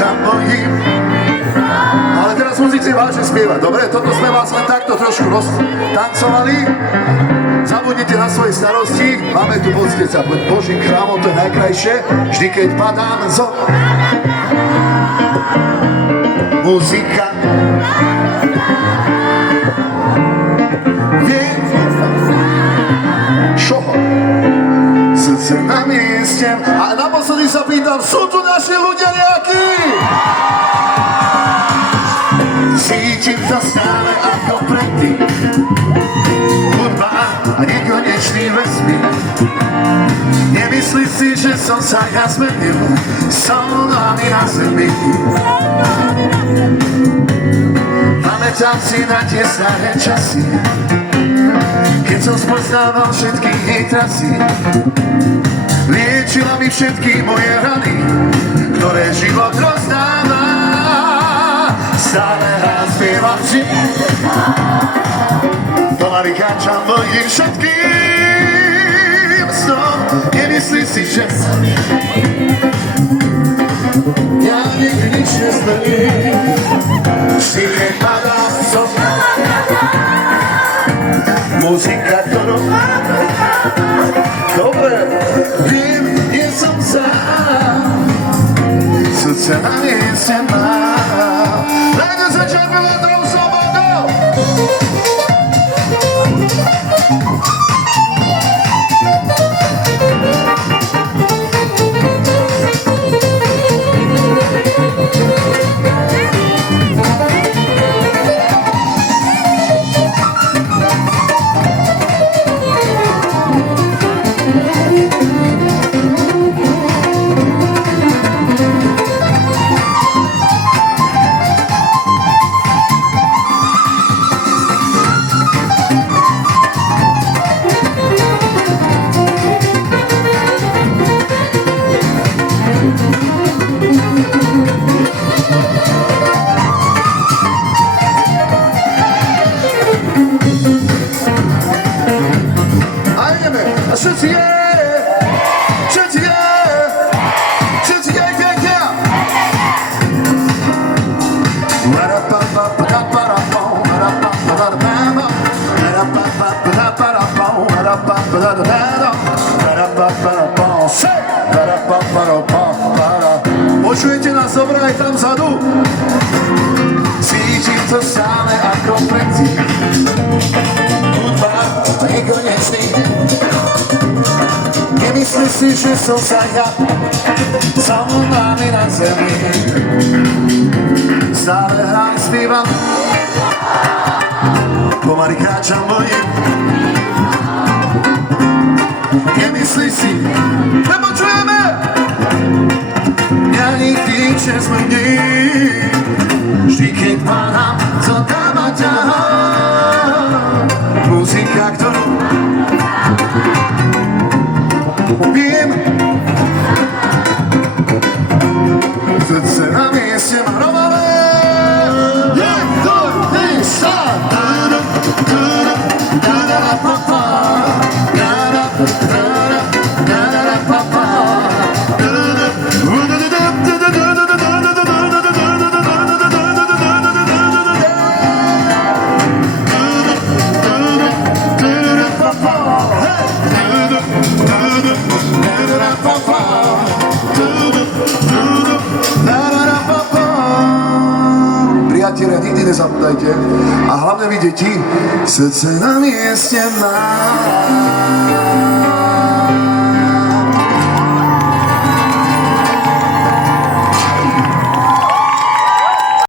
kráčam bojím. Ale teraz musíte vážne spievať, dobre? Toto sme vás len takto trošku roztancovali. Zabudnite na svoje starosti, máme tu poctiť sa pred Božím chrámom, to je najkrajšie. Vždy keď padám muzika. Viem, čoho? Srdce na mieste. A naposledy sa pýtam, sú tu naši ľudia nejakí? Cítim to stále ako predtým. Hudba a nekonečný vesmír. Nemyslí si, že som sa ja zmenil. Som nami na zemi. Pamätám si na tie staré časy, keď som spoznával všetky jej trasy. Liečila mi všetky moje rany, ktoré život rozdáva. Stále raz spievam si, pomaly kráčam mojim všetkým snom. Nemyslí si, že ja nikdy nič nezmením. Vždy keď padám som muzika, ktorú dobre, viem, nie som sám. Srdce na mieste mám. Dajte sa čerpila tou slobodou. Počujete nás dobre aj tam vzadu? Cítim to stále ako predtým. Hudba nekonečný. Nemyslí si, že som sa ja som nami na zemi. Stále hrám, spívam, pomaly kráčam mojim. Nemyslí si, nepočujeme? Ja nikdy nič nezmením. Vždy keď padám, to tam ma ťahá. Muzika, ktorú viem. Srdce na mieste ma rovavé. Niekto píša. Priatelia, nikdy nezabúdajte a hlavne vy deti, srdce na mieste má.